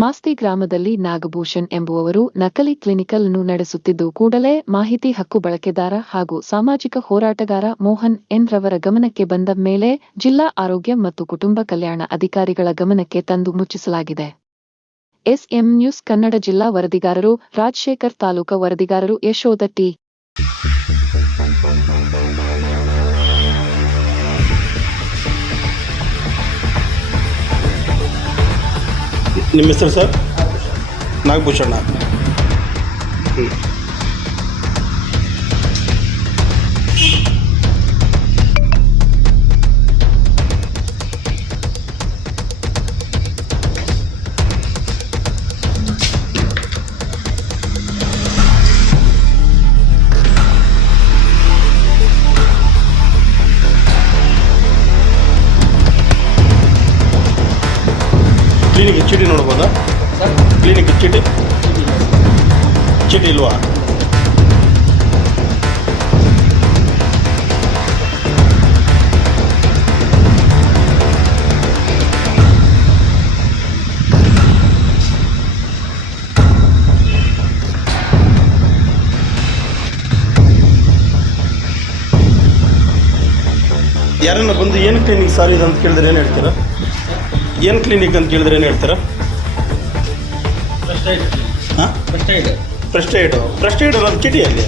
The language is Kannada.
ಮಾಸ್ತಿ ಗ್ರಾಮದಲ್ಲಿ ನಾಗಭೂಷಣ್ ಎಂಬುವವರು ನಕಲಿ ಕ್ಲಿನಿಕಲ್ ಅನ್ನು ನಡೆಸುತ್ತಿದ್ದು ಕೂಡಲೇ ಮಾಹಿತಿ ಹಕ್ಕು ಬಳಕೆದಾರ ಹಾಗೂ ಸಾಮಾಜಿಕ ಹೋರಾಟಗಾರ ಮೋಹನ್ ಎನ್ ರವರ ಗಮನಕ್ಕೆ ಬಂದ ಮೇಲೆ ಜಿಲ್ಲಾ ಆರೋಗ್ಯ ಮತ್ತು ಕುಟುಂಬ ಕಲ್ಯಾಣ ಅಧಿಕಾರಿಗಳ ಗಮನಕ್ಕೆ ತಂದು ಮುಚ್ಚಿಸಲಾಗಿದೆ. ಎಸ್ಎಂ ನ್ಯೂಸ್ ಕನ್ನಡ ಜಿಲ್ಲಾ ವರದಿಗಾರರು ರಾಜಶೇಖರ್ ತಾಲೂಕಾ ವರದಿಗಾರರು ಯಶೋಧ ಟಿ. ನಿಮ್ಮ ಹೆಸರು ಸರ್ ನಾಗಭೂಷಣ ಕ್ಲಿನಿಕ್ ಚೀಟಿ ನೋಡ್ಬೋದಾ? ಕ್ಲಿನಿಕ್ ಚೀಟಿ ಚೀಟಿ ಇಲ್ವಾ? ಯಾರನ್ನ ಬಂದು ಏನು ಕ್ಲಿನಿಕ್ ಸಾರ್ ಇದು ಅಂತ ಕೇಳಿದ್ರೆ ಏನು ಹೇಳ್ತೀರಾ? ಏನು ಕ್ಲಿನಿಕ್ ಅಂತ ಕೇಳಿದ್ರೆ ಏನು ಹೇಳ್ತಾರೆ? ಫಸ್ಟ್ ಏಡ್ ಹಾಂ? First aid first aid first aid ಅನ್ನೋದು ಚೀಟಿಯಲ್ಲಿ